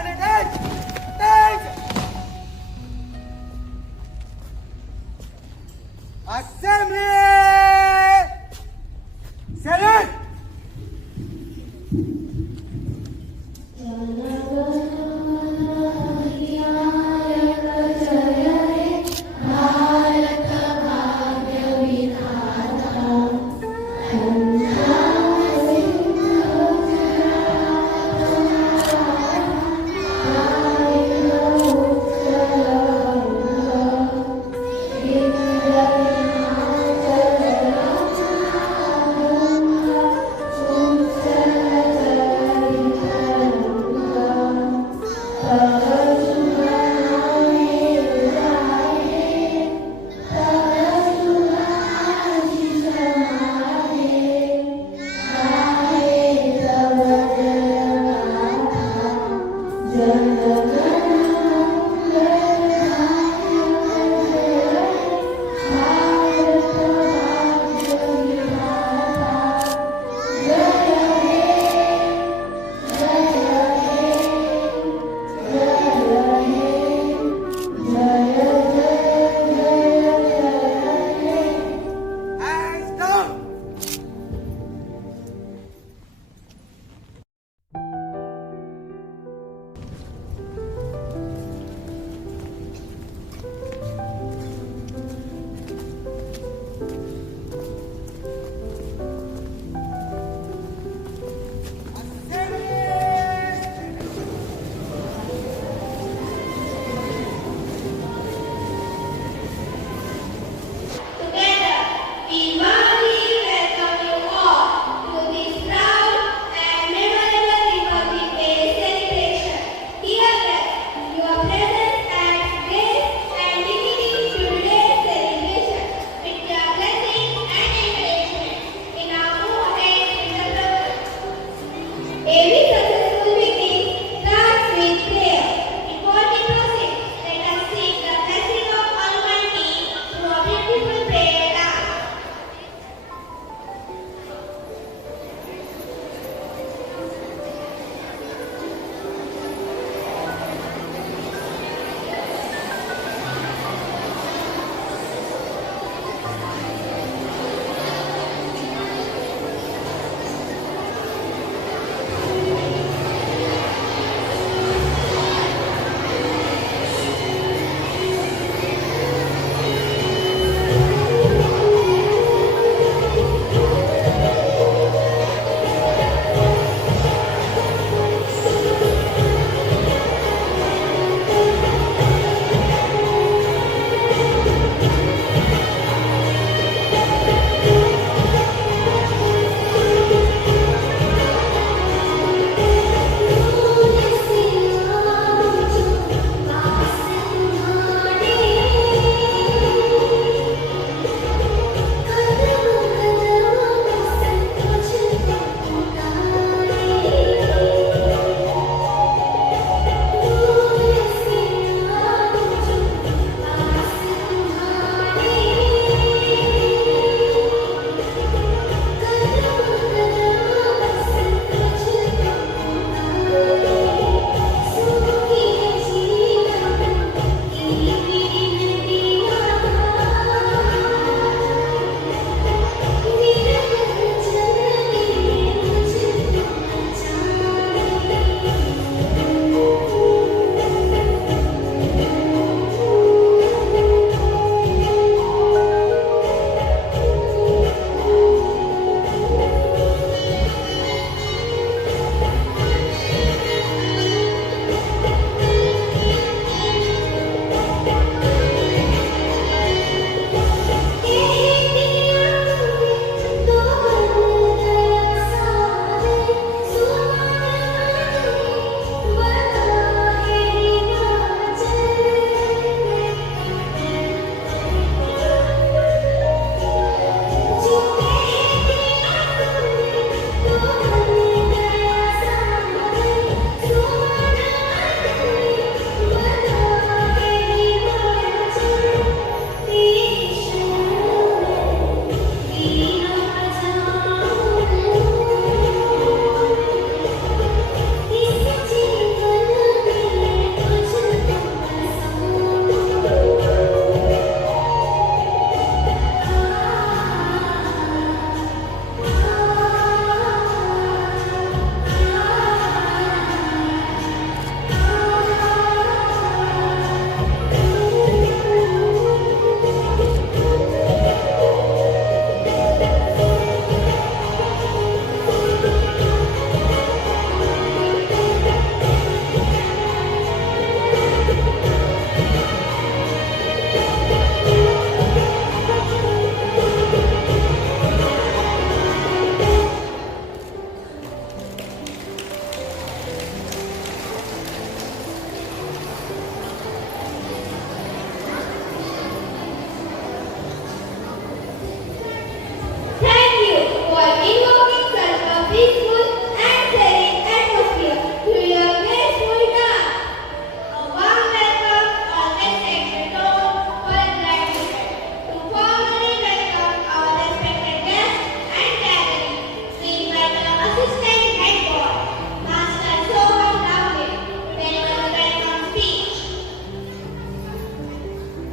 Candidates! Attention! Assembly! Silence! Hands down!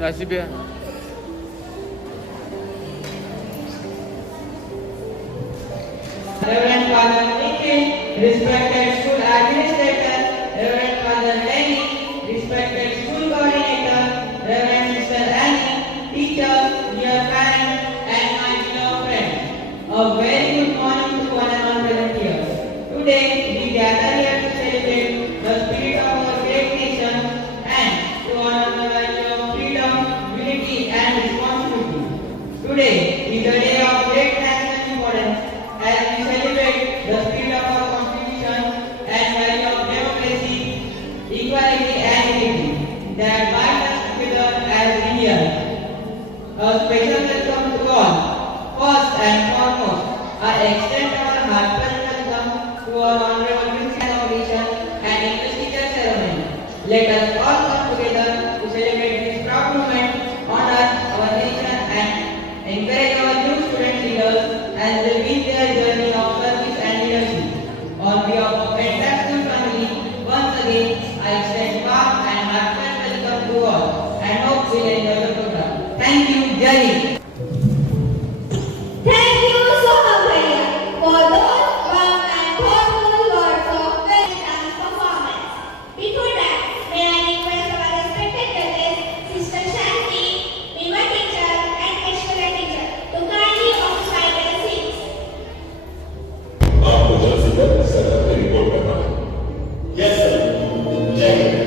Kasih Bia. Reverend Father Nikhil, respected school administrator, Reverend Father Lenny, respected school coordinator, Reverend Sister Annie, teacher, dear parents, and my beloved friends. A very good morning to one and all present here. Today we gather here to celebrate the spirit of our great nation and to honor the value of freedom, unity, and responsibility. Today is a day of great national importance as we celebrate the spirit of our constitution and value of democracy, equality, and unity that bind us together as Indians. A special welcome to all. First and foremost, I extend our heartfelt welcome to our honorable Principal Commission and Investiture Ceremony. Let us all come together to celebrate this proud moment, honor our nation, and encourage our new student leaders as they begin their journey of service and leadership. On behalf of the entire school family, once again, I extend warm and heartfelt welcome to all and hope you will enjoy the program. Thank you, Jai Hind. Thank you so much, Bhaiya, for those warm and thoughtful words of praise and performance. Before that, may I request our respected judges, Sister Shanti, Bima teacher, and Aishwarya teacher to kindly occupy their seats. आपको जल्द से जल्द सदन में report करना है। Yes sir. जय Hind.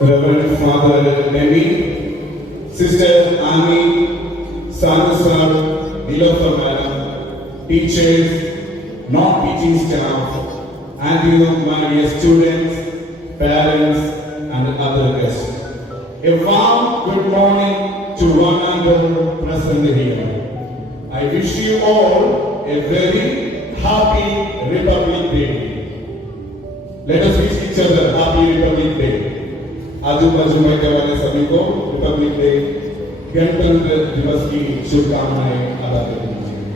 Reverend Father Demi, Sister Annie, Sir, Nilofer Madam, teachers, non-teaching staff, and you, my dear students, parents, and other guests. A warm good morning to one another present here. I wish you all a very happy Republic Day. Let us wish each other Happy Republic Day. आजू बाजू में रहने वाले सभी को Republic day गणतंत्र दिवस की शुभकामनाएं अदा करनी चाहिए।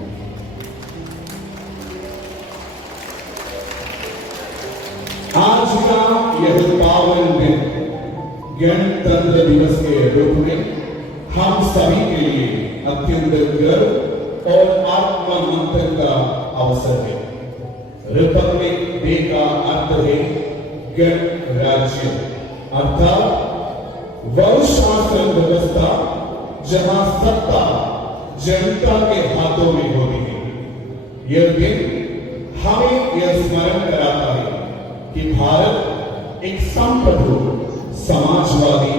आज का यह पावन दिन गणतंत्र दिवस के रूप में हम सभी के लिए अत्यंत गर्व और आत्ममंथन का अवसर है। रिपब्लिक डे का अर्थ है गणराज्य, अर्थात वह शासन व्यवस्था जहां सत्ता जनता के हाथों में होती है। यह दिन हमें यह स्मरण कराता है कि भारत एक संप्रभु, समाजवादी,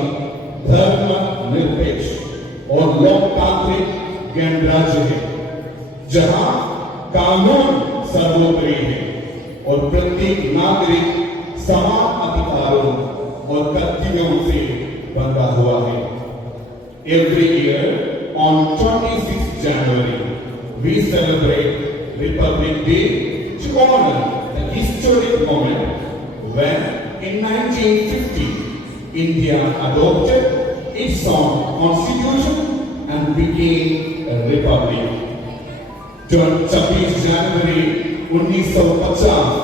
धर्मनिरपेक्ष और लोकतांत्रिक गणराज्य है, जहां कानून सर्वोपरि है और प्रत्येक नागरिक समान अधिकारों और कर्तव्यों से बंधा हुआ है। Every year on 26 January we celebrate Republic Day to honor the historic moment when in 1950 India adopted its own constitution and became a republic. 26 January 1950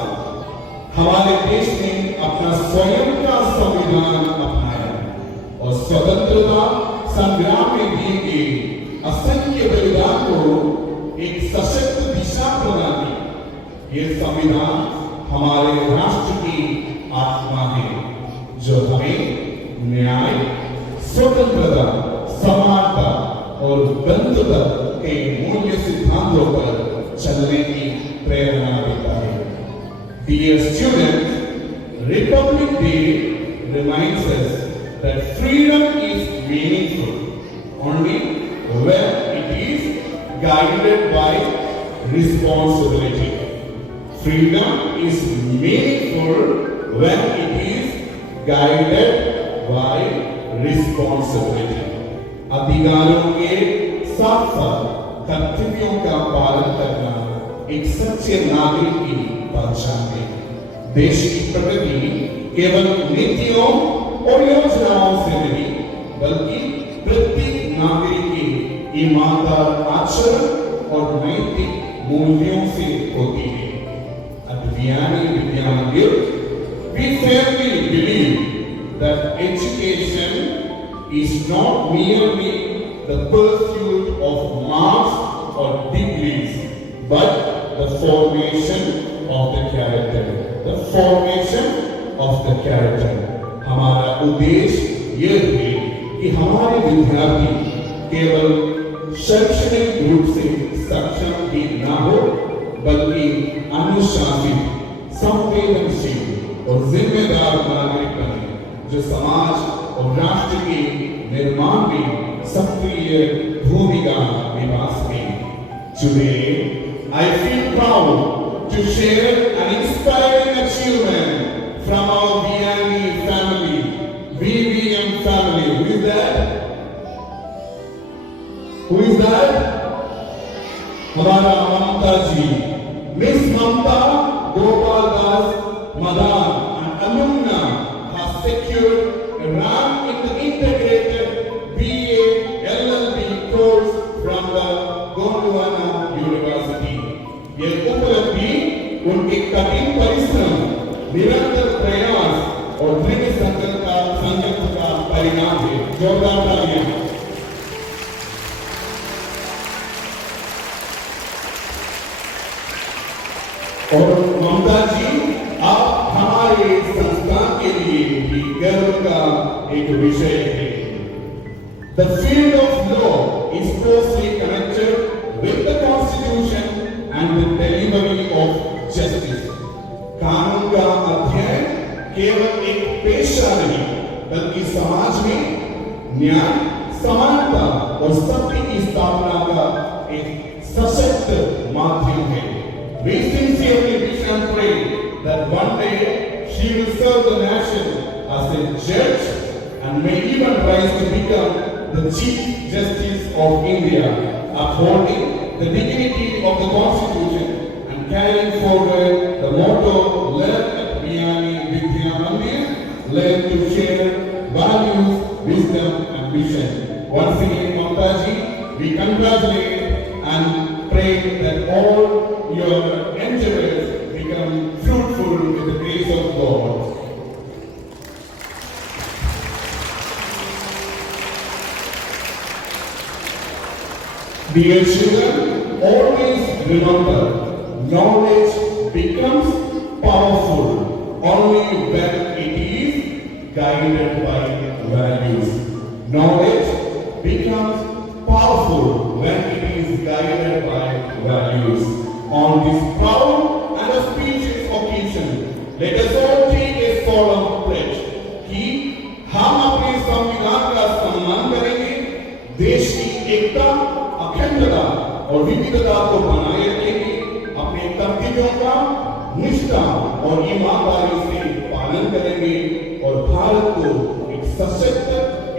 हमारे देश ने अपना स्वयं का संविधान अपनाया और स्वतंत्रता संग्राम में दिए गए असंख्य बलिदान को एक सशक्त दिशा प्रदान की। ये संविधान हमारे राष्ट्र की आत्मा है, जो हमें न्याय, स्वतंत्रता, समानता और बंधुता के मूल्य सिद्धांतों पर चलने की प्रेरणा देता है। Dear students, Republic Day reminds us that freedom is meaningful only when it is guided by responsibility. Freedom is meaningful when it is guided by responsibility. अधिकारों के साथ साथ कर्तव्यों का पालन करना एक सच्चे नागरिक की पहचान है। देश की प्रगति केवल नीतियों और योजनाओं से नहीं, बल्कि प्रत्येक नागरिक के ईमानदार आचरण और नैतिक मूल्यों से होती है। At Vyani Vidya Mandir, we firmly believe that education is not merely the pursuit of marks or degrees, but the formation of the character. The formation of the character. हमारा उद्देश्य यह है कि हमारे विद्यार्थी केवल शैक्षणिक रूप से सक्षम ही ना हो, बल्कि अनुशासित, संवेदनशील और जिम्मेदार नागरिक बने, जो समाज और राष्ट्र के निर्माण में सक्रिय भूमिका निभा सके। Today, I feel proud to share an inspiring achievement from our Vyani family, VVM family. Who is that? Who is that? हमारा ममता जी, Miss Mamta Gopal Das Madan, an alumna, has secured a rank in the integrated BA LLB course from the Gondwana University. ये उपलब्धि उनके कठिन परिश्रम, निरंतर प्रयास और दृढ़ संकल्प का परिणाम है। जोरदार तालियां। और ममता जी, आप हमारे संस्थान के लिए भी गर्व का एक विषय है। The field of law is closely connected with the Constitution and the delivery of justice. कानून का बल्कि समाज में न्याय, समानता और सत्य की स्थापना का एक सशक्त माध्यम है। We sincerely wish and pray that one day she will serve the nation as a judge and may even rise to become the Chief Justice of India, upholding the dignity of the Constitution and carrying forward the motto "Learn at Vyani Vidya Mandir," learn to share values, wisdom and vision. Once again, Mamtaji, we congratulate and pray that all your endeavors become fruitful with the grace of God. Dear children, always remember, knowledge becomes powerful only when it is guided by values. Knowledge becomes powerful when it is guided by values. On this proud and auspicious occasion, let us all take a solemn pledge कि हम अपने संविधान का सम्मान करेंगे, देश की एकता, अखंडता और विविधता को बनाए रखेंगे, अपने कर्तव्यों का निष्ठा और ईमानदारी से पालन करेंगे और भारत को एक सशक्त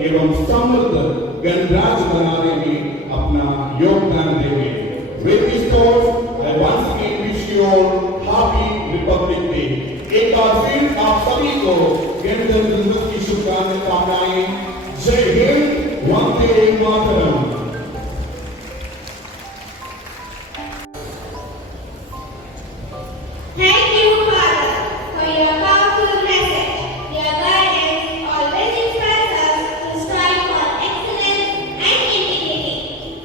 एवं समृद्ध गणराज्य बनाने में अपना योगदान देंगे। With these thoughts, I once again wish you all happy Republic Day. एक बार फिर आप सभी को गणतंत्र दिवस की शुभकामनाएं। जय Hind, Vande Mataram. Thank you, Father, for your powerful message. Your guidance always inspires us to strive for excellence and integrity.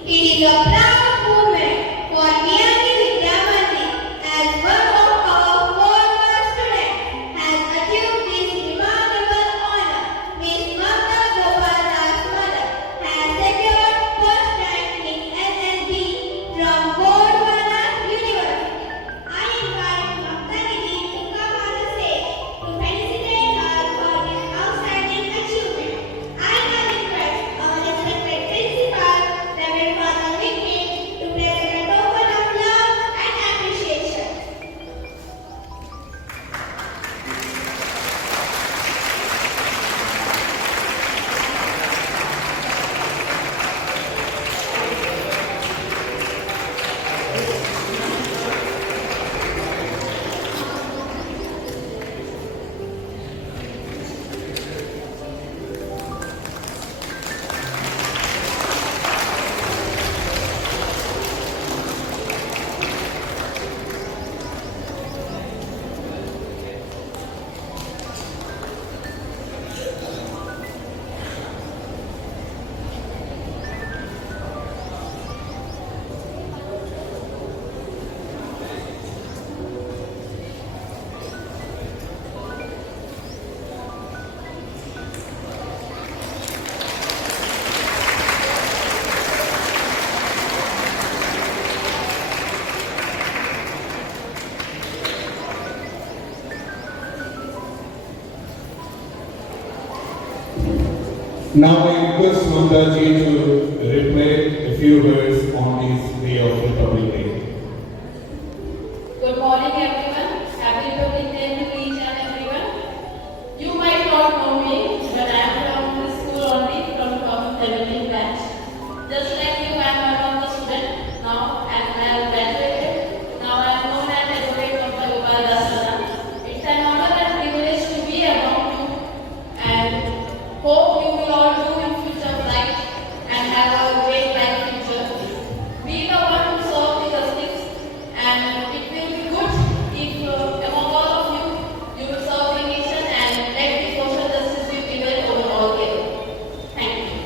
It is a proud moment for Vyani Vidya Mandir as one of our foremost students has achieved this remarkable honor. Miss Mamta Gopal Raj's mother has secured first rank in LLB from Gondwana University. I invite Mamta Didi to come on the stage to felicitate her for this outstanding achievement. I now request our respected principal, Reverend Father Vicky, to present a token of love and appreciation. Now I request Mamtaji to reflect a few words on this day of Republic Day. Good morning, everyone. Happy Republic Day to each and everyone. You might not know me, but I am from this school only, from 2017 batch. Just like you, I am one of the students now, and I have graduated. Now I am known as Advocate Mamta Gopal Raj. It's an honor and privilege to be among you, and hope you will all do in future bright and have a great life future. Be the one to serve the justice, and it will be good if among all of you, you will serve the nation and let the social justice be prevail over all here. Thank you.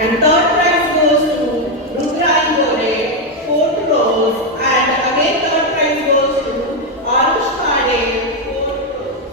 And third prize goes to Rudra Ingore, 4th rows. And again third prize goes to Arush Khade, 4th row.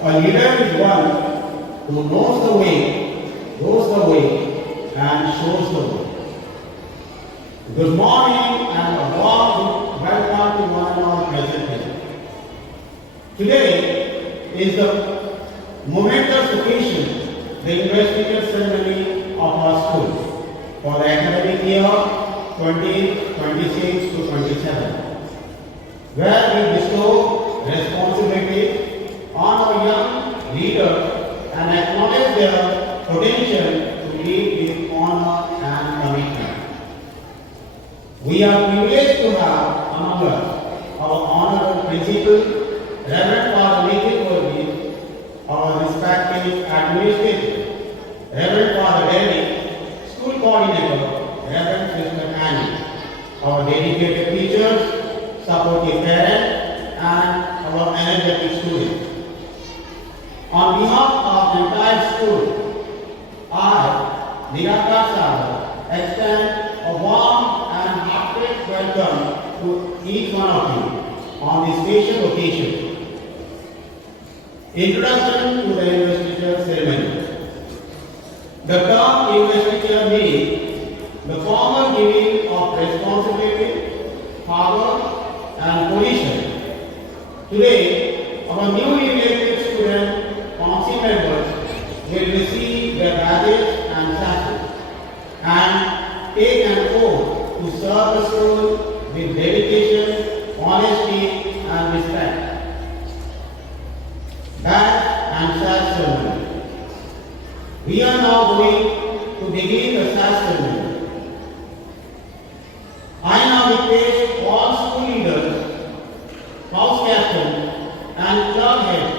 A leader is one who knows the way, goes the way, and shows the way. Good morning and a warm welcome to one and all present here. Today is the momentous occasion, the investiture ceremony of our school for the academic year 2026 to 27, where we bestow responsibility on our young leaders and acknowledge their potential to lead with honor and commitment. We are privileged to have among us our honorable principal, Reverend Father Nikhil Varghese, our respective administrator, Reverend Father Derek, school coordinator, Reverend Sister Annie, our dedicated teachers, supportive parents, and our energetic students. On behalf of the entire school, I, Nirakar Sagar, extend a warm and heartfelt welcome to each one of you on this special occasion. Introduction to the investiture ceremony. The term investiture means the formal giving of responsibility, power, and position. Today, our newly elected student council members will receive their badges and sashes and take an oath to serve the school with dedication, honesty, and respect. Badge and sash ceremony. We are now going to begin the sash ceremony. I now request all school leaders, house captains, and club heads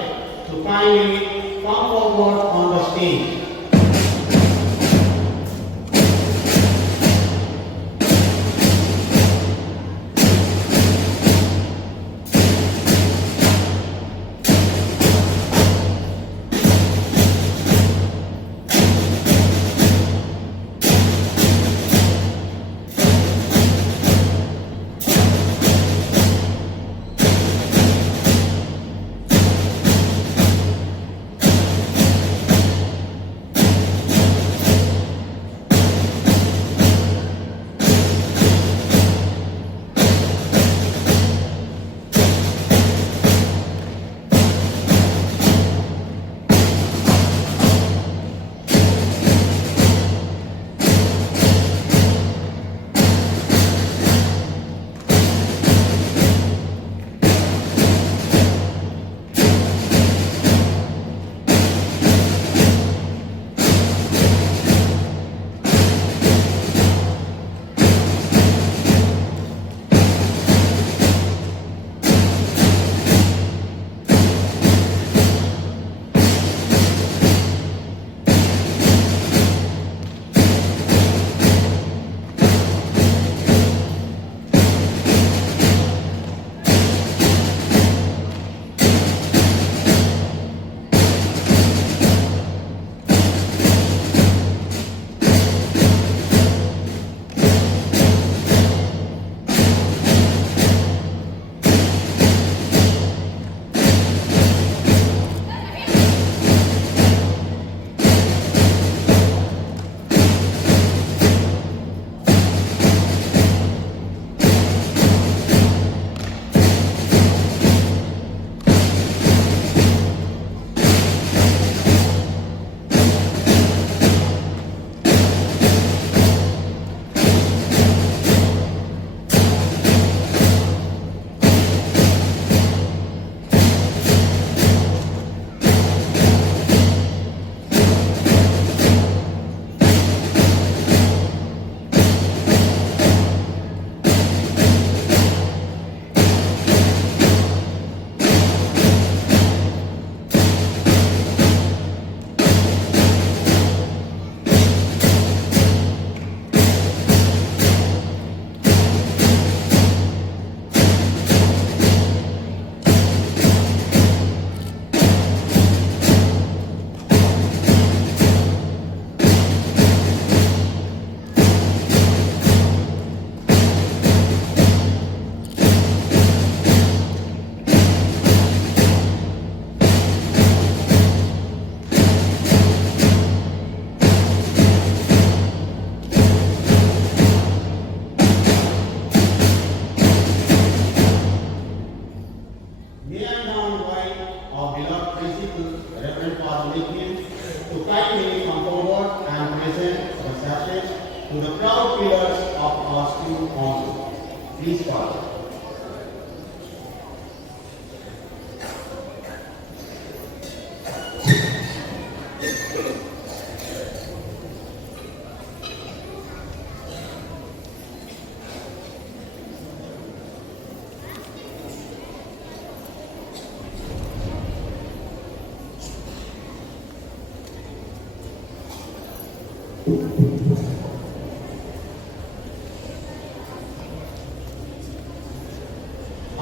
Father.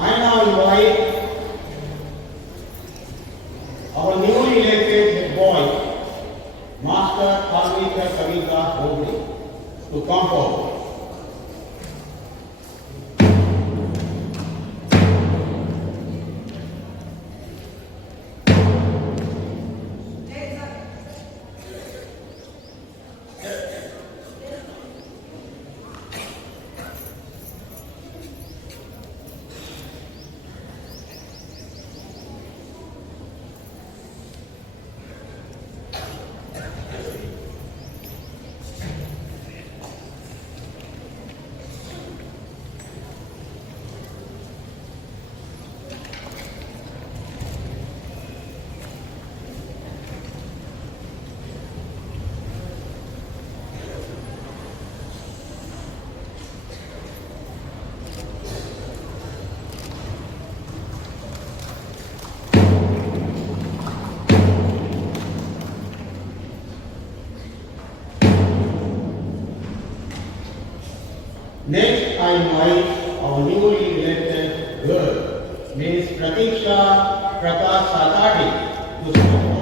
I now invite our newly elected head boy, Master Harvika Kavita Bogde, to come forward. Next, I invite our newly elected girl, Ms. Pratiksha Prakash Satati, to come forward.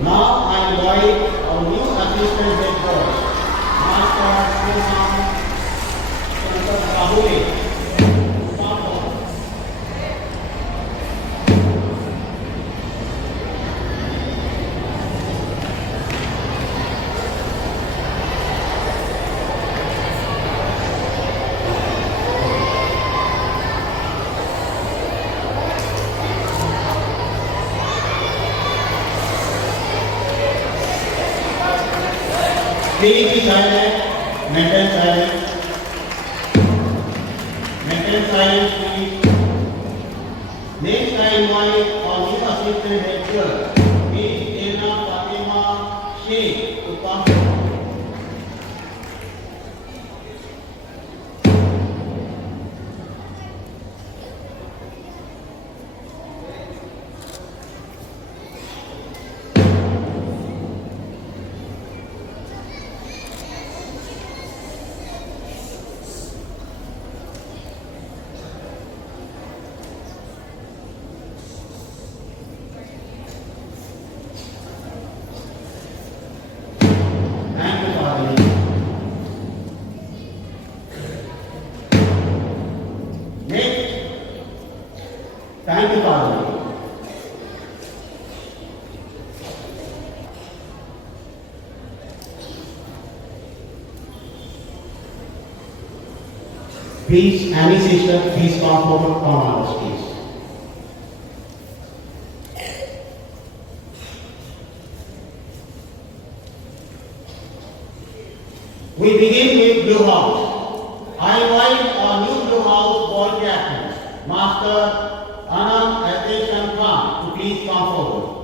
Now I invite our new assistant head boy, Master Sriram Shankar Bahule, to come forward. Please be silent, maintain silence. Maintain silence, please. Next, I invite our new assistant head girl, Ms. Ena Fatima Sheikh, to come forward. Thank you, Father. Next, thank you, Father. Please, Annie sister, please come forward, come on the stage. We begin with Blue House. I invite our new Blue House ball captain, Master Anand Atishan Khan, to please come forward.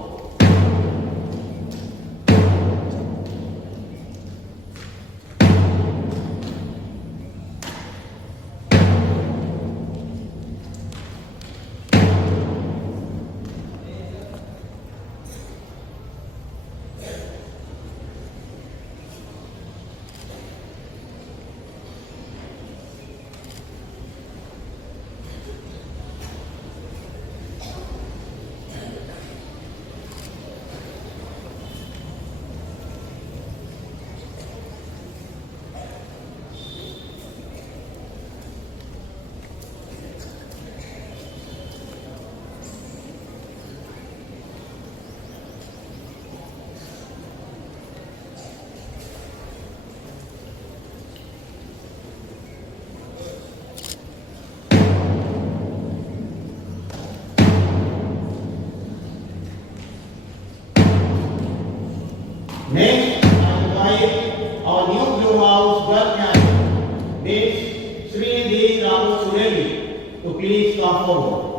Next, I invite our new Blue House girl captain, Miss Sri Ramu Sureli, to please come forward.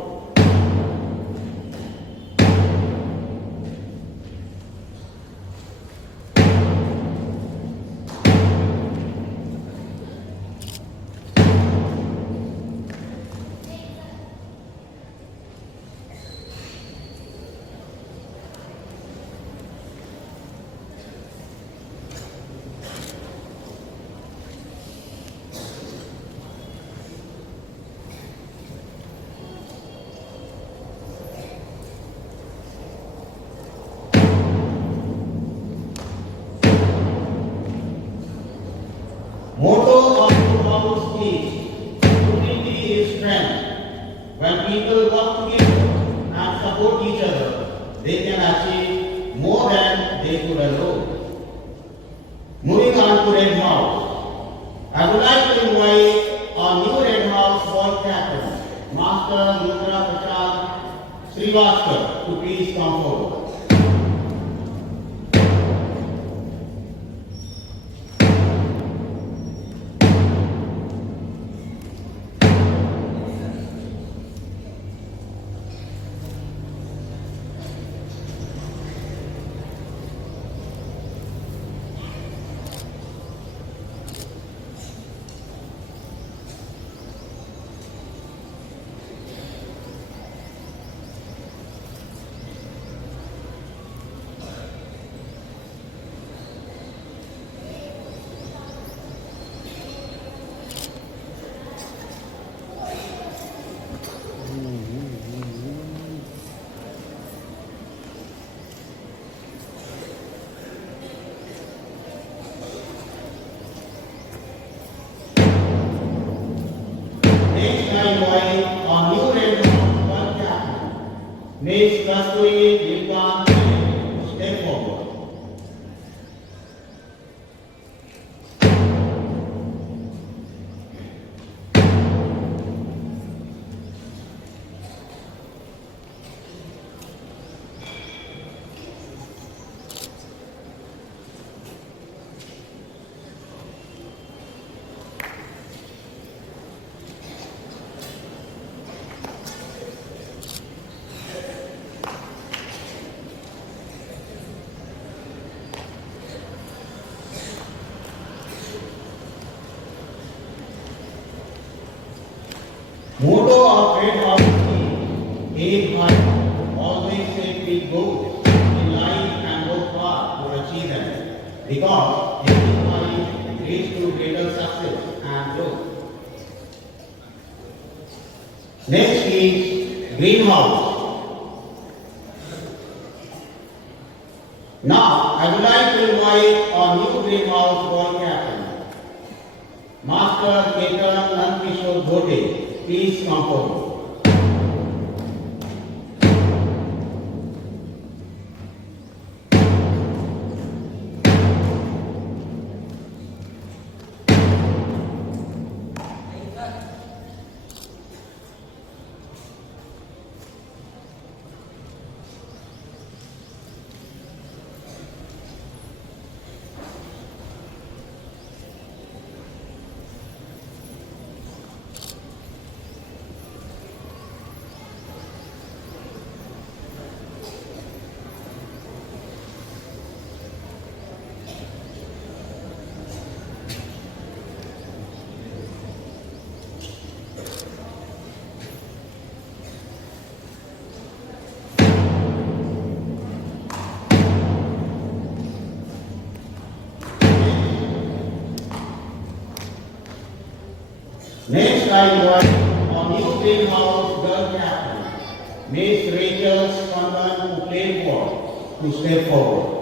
Motto of the house is unity is strength. When people work together and support each other, they can achieve more than they could alone. Moving on to Red House. I would like to invite our new Red House boy captain, Master Mudra Prasad Srivastava, to please come forward. Next, I invite our new Red House girl captain, Miss Kasturi Dilkan, to step forward. Motto of Red House is aim high, always set big goals in life and work hard to achieve them, because aiming high leads to greater success and growth. Next is Greenhouse. Now, I would like to invite our new Greenhouse boy captain, Master Ketan Nandkishore Ghote. Please come forward. Next, I invite our new Greenhouse girl captain, Miss Rachel Spandan Uplenwar, to step forward.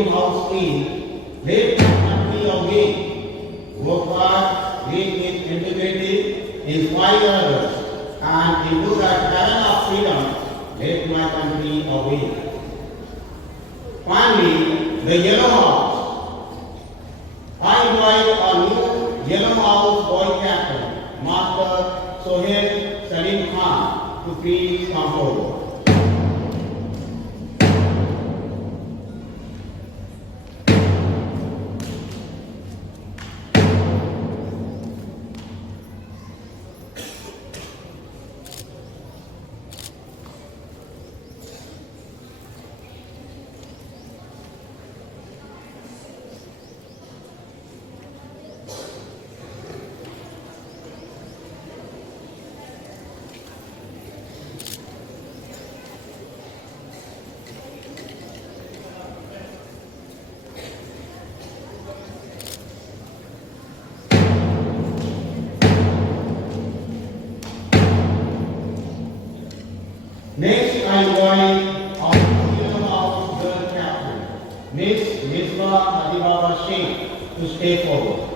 Yellow House team led the country away, worked hard, lived with integrity, inspired others, and into that heaven of freedom led my country away. Finally, the Yellow House. I invite our new Yellow House boy captain, Master Sohail Salim Khan, to please come forward. Next, I invite our Yellow House girl captain, Miss Misbah Adibaba Sheikh, to step forward.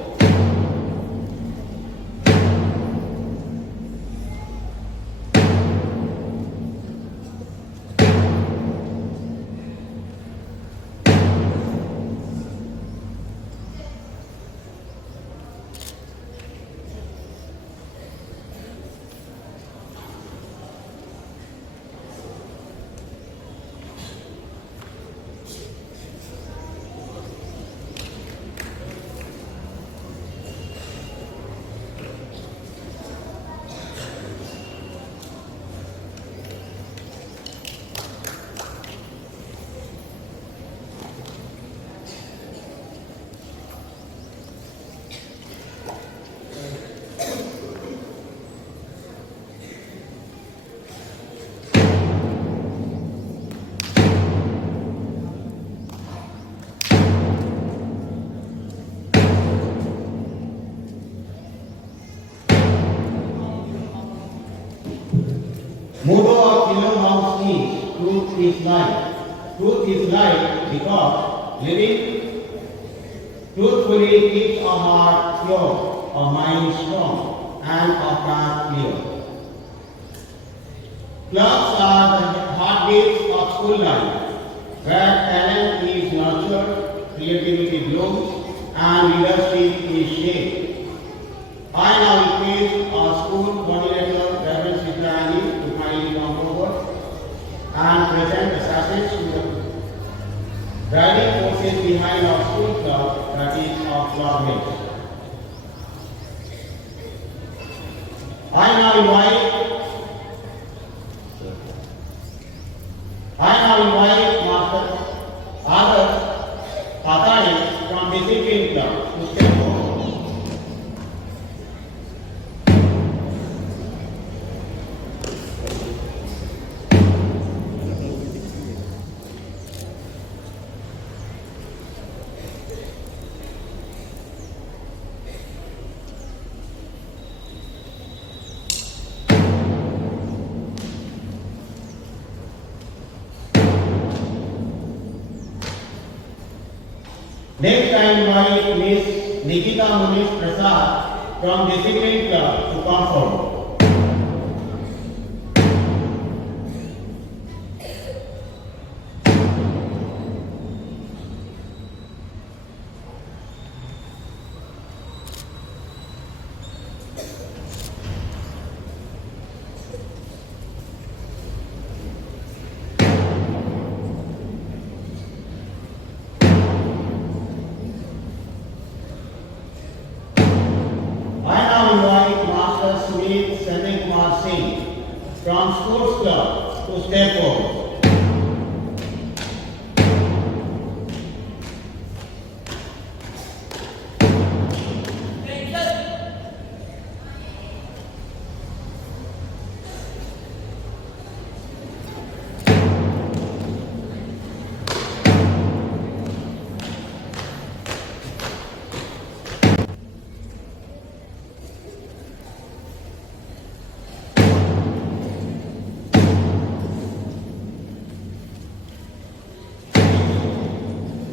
Motto of Yellow House is truth is life. Truth is life because living truthfully keeps our heart pure, our mind strong, and our path clear. Clubs are the heartbeats of school life, where talent is nurtured, creativity blooms, and leadership is shaped. I now request our school coordinator, Reverend Sister Annie, to kindly come forward and present the success to the driving forces behind our school club, that is our club mates. I now invite Master Adarsh Patani from Discipline Club to step forward. Next, I invite Miss Nikita Munish Prasad from Discipline Club to come forward. From Sports Club to step forward.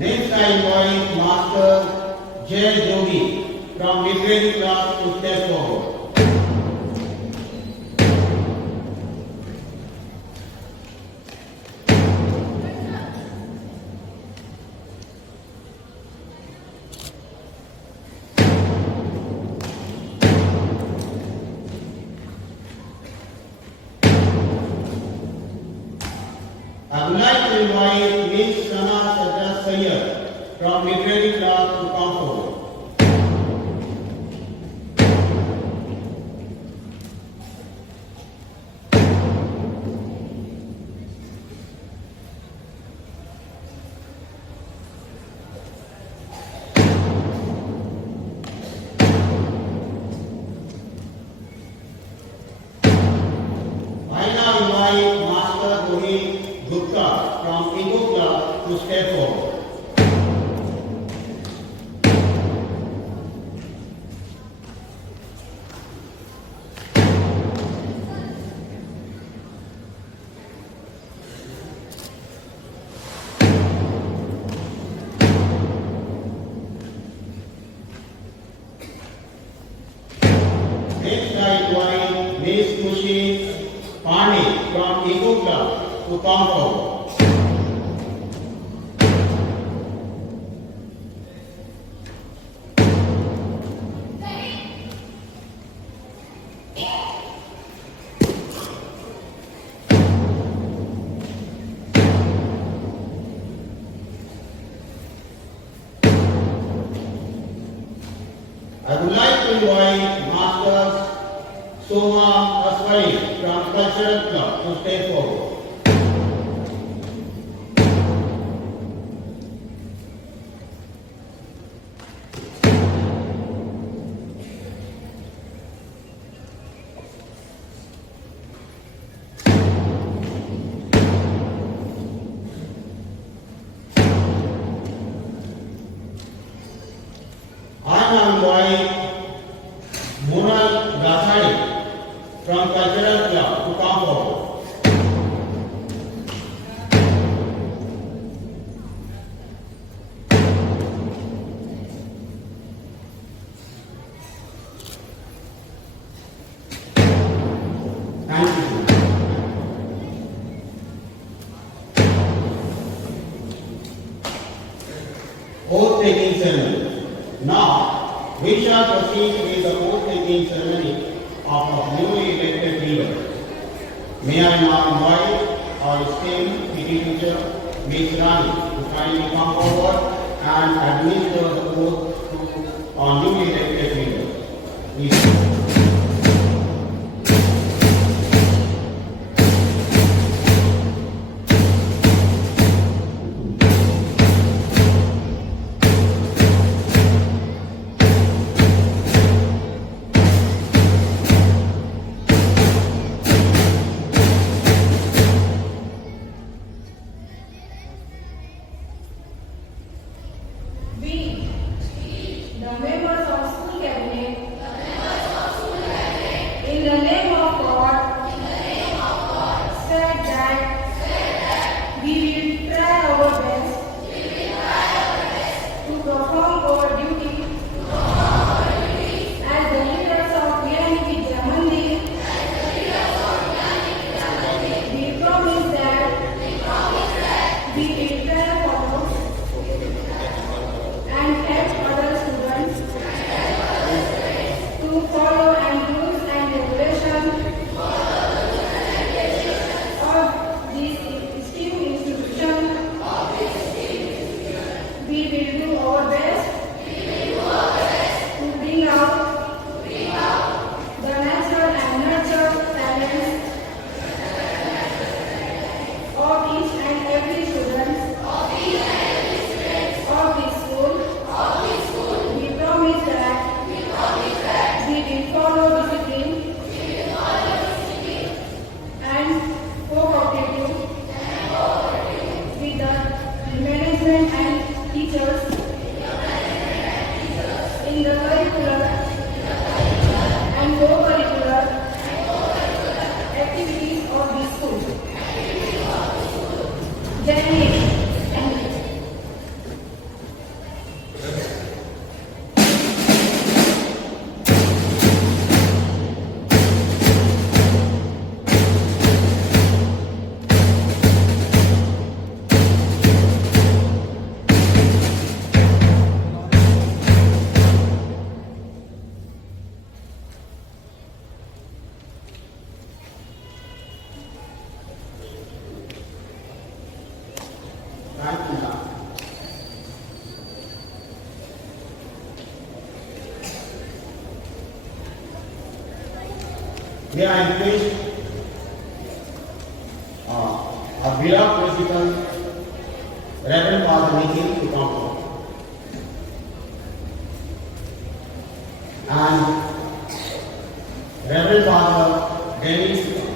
Next I invite Master Jay Jogi from literary class to step forward. I would like to invite Miss Sana Sajjad Sayyed from literary class to come forward. I now invite Master Rohit Gupta from Ego class to step forward. Next I invite Miss Kushi Pani from Ego class to come forward. I would like to invite Master Soma Aswari from Cultural Club to step forward. I now invite Monal Gasari from Cultural Club to come forward. Thank you. Oath taking ceremony. Now, we shall proceed with the oath taking ceremony of our newly elected leader. May I now invite our esteemed PT teacher, Ms. Rani, to kindly come forward and administer the oath to our newly elected leader. Please. We, the members of school cabinet, in the name of God, said that we will try our best to perform our duty as the leaders of VNP Jamandi. We promise that we will try follow and help other students to follow and rules and regulations of this esteemed institution. We will do our best to bring out the natural and nurtured talents of each and every student of this school. We promise that we will follow discipline and cooperative with the management and teachers in the curricular and co-curricular activities of this school. Jai Hind. Thank you. May I request our beloved principal, Reverend Father Nikhil, to come forward. And Reverend Father Dennis to come.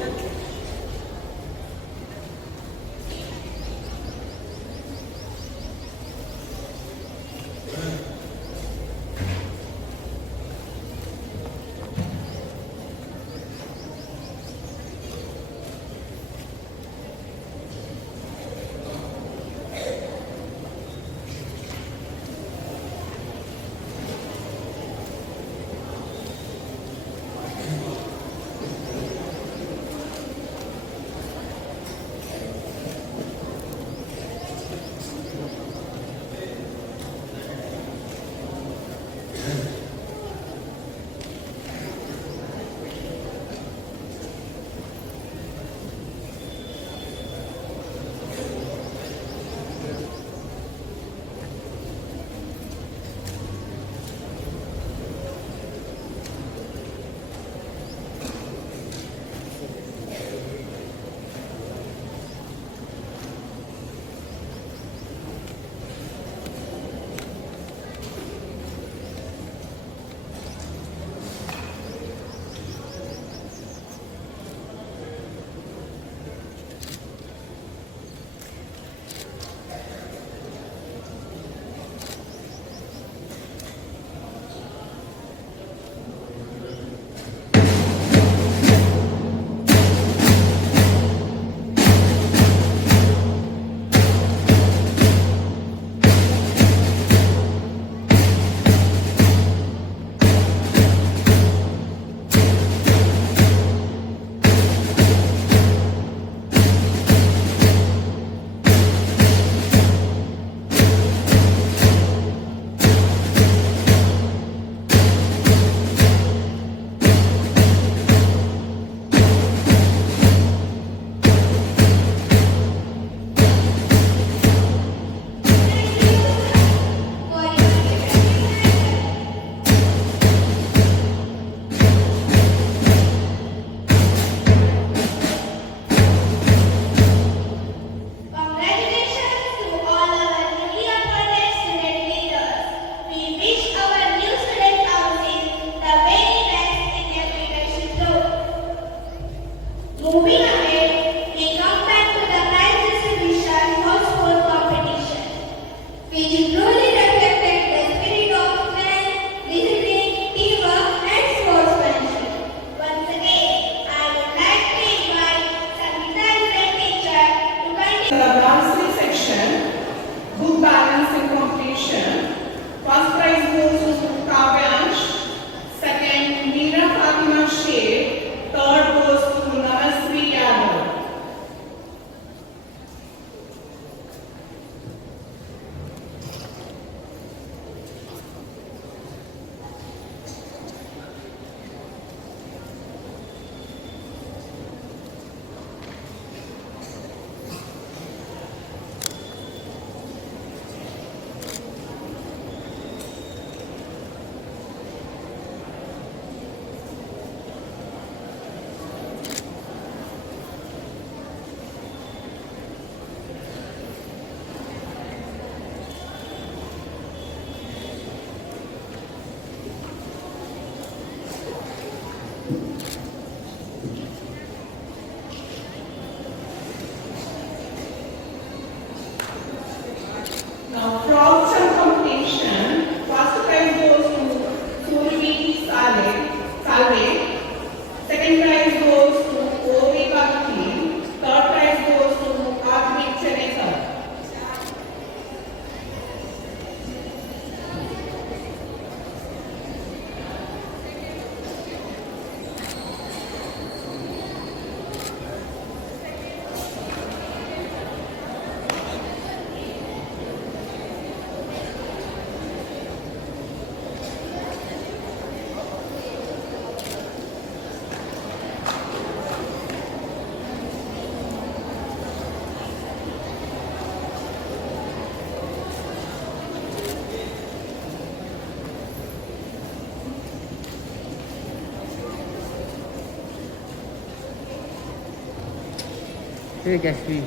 हे कॅशवी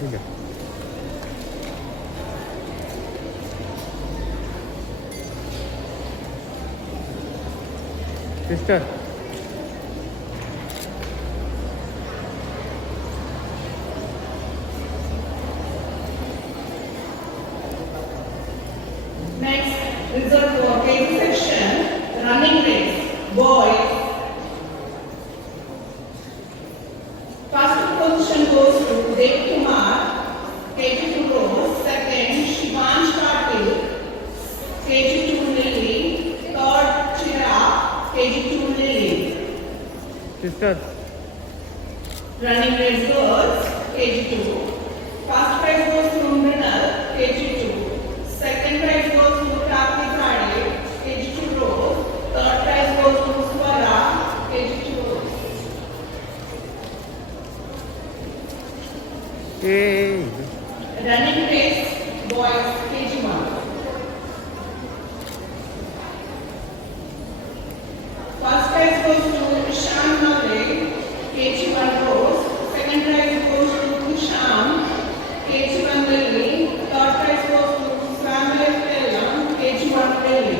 तुझ्या sister Next, result for KG section, running race, boys. First position goes to Dev Kumar, KG2 Rose. Second, Shivansh Patil, KG2 Lily. Third, Chirag, KG2 Lily. Sister Running race girls, KG2. First prize goes to Mrinal, KG2. Second prize goes to Prapti Khade, KG2 Rose. Third prize goes to Swara, KG2 Rose. A Running race boys, KG1. First prize goes to Ishan Malik, KG1 Rose. Second prize goes to Sham, KG1 Lily. Third prize goes to Swamil Tellam, KG1 Lily.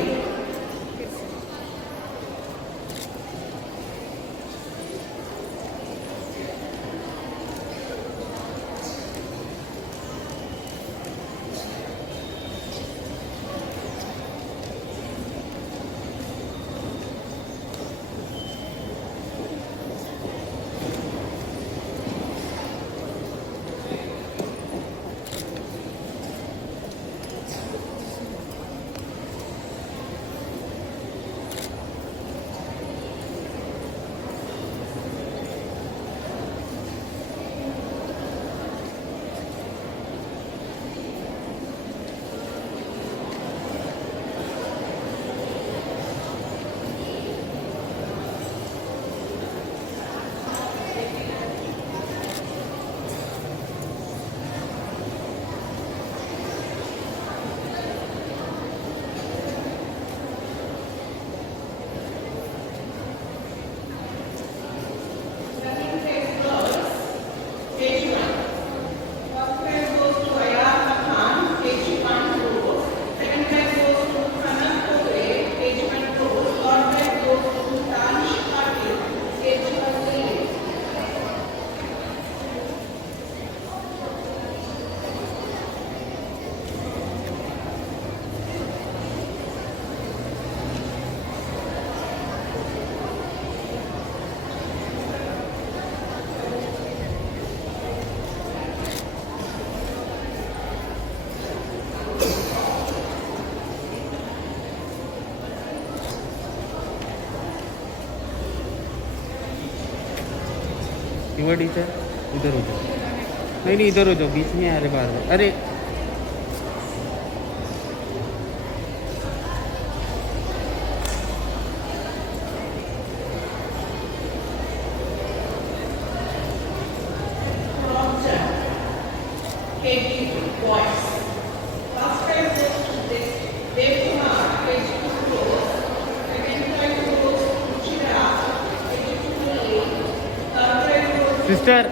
Running race girls, KG1. First prize goes to Ayana Khan, KG1 Rose. Second prize goes to Pranab Kore, KG1 Rose. Third prize goes to Tanish Patil, KG1 Lily. युवा teacher इधर हो जाओ नहीं नहीं इधर हो जाओ बीच में आ रहे बार बार अरे Roger, KG boys. First prize goes to Dev Kumar, KG2 Rose. Second prize goes to Chirag, KG2 Lily. Third prize goes to sister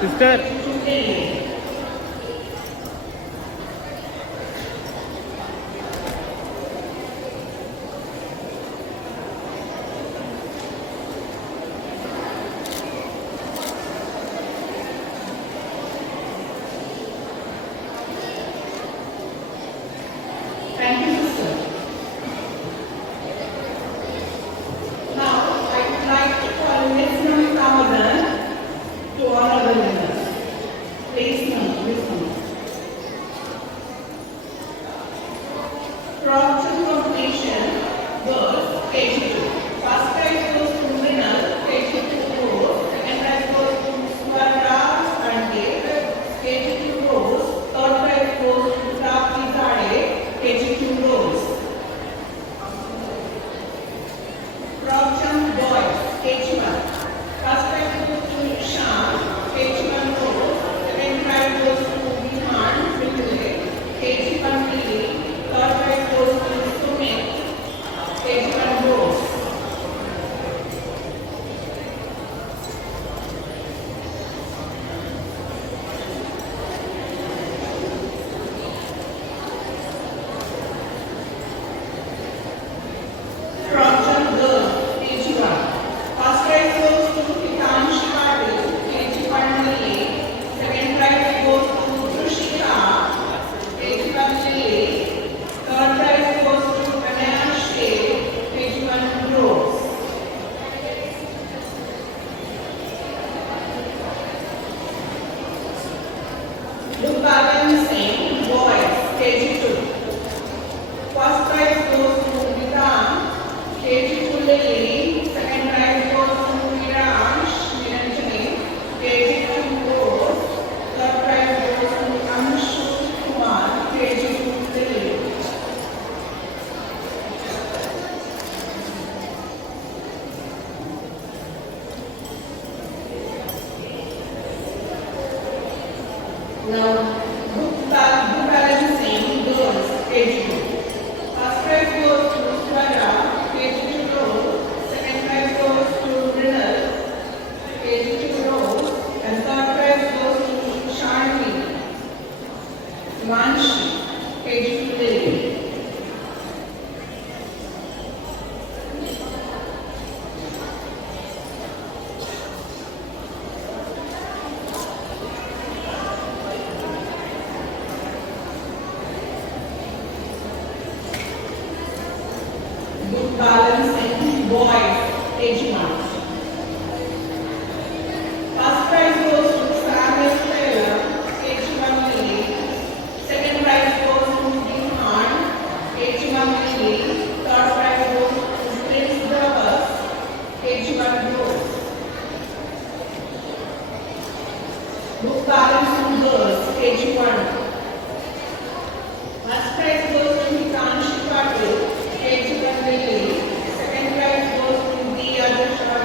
sister KG2 Lily. Thank you, sister. Now, I would like to call Ms. Namita Madan to honor the winners. Please. KG2. First prize goes to Swara, KG2 Rose. Second prize goes to Rinal, KG2 Rose. And third prize goes to Sharmi, Manshi, KG2 Lily. Good balance in boys, KG1. First prize goes to Samuel Taylor, KG1 Lily. Second prize goes to Dihan, KG1 Lily. Third prize goes to Prince Brothers, KG1 Rose. Good balance in girls, KG1. First prize goes to Hitanshi Patil, KG1 Lily. Second prize goes to Diya Dushara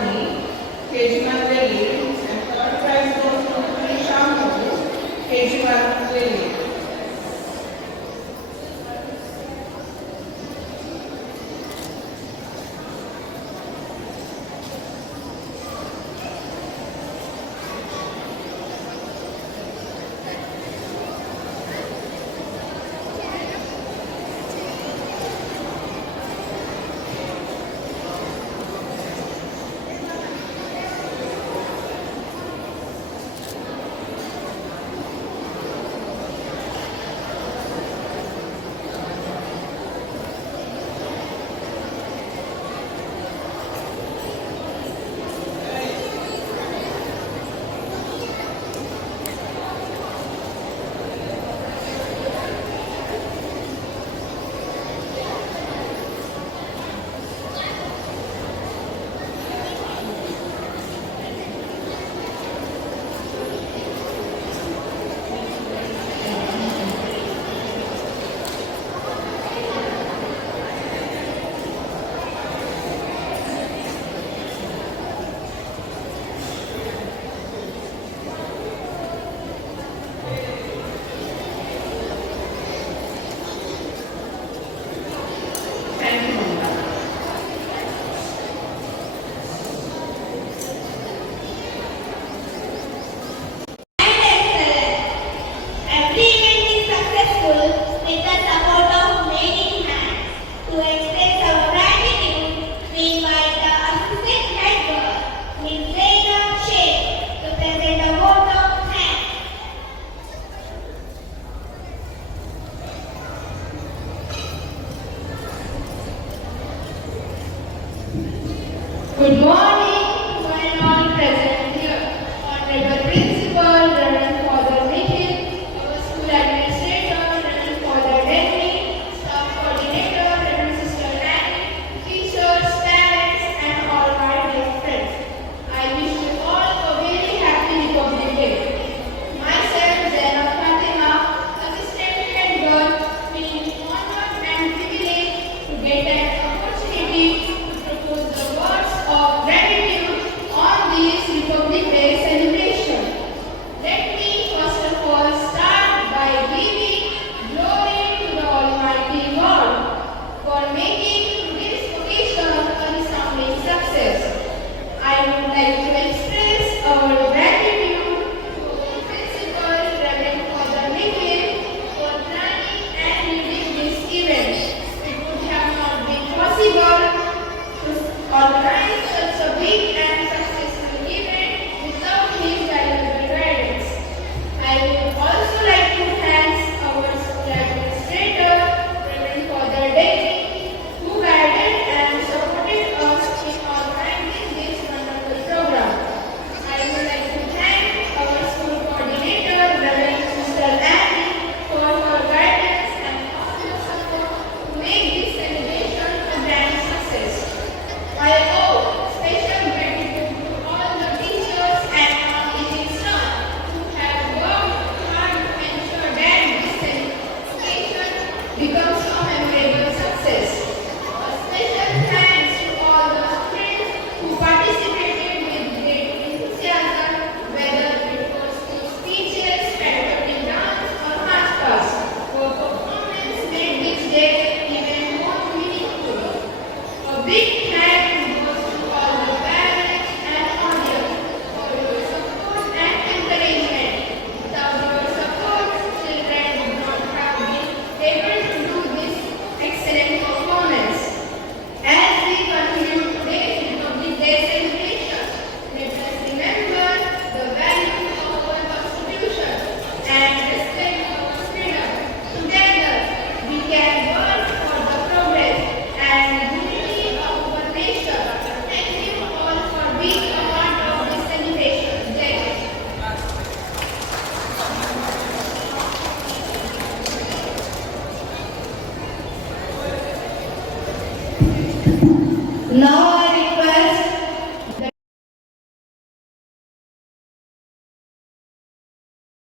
Now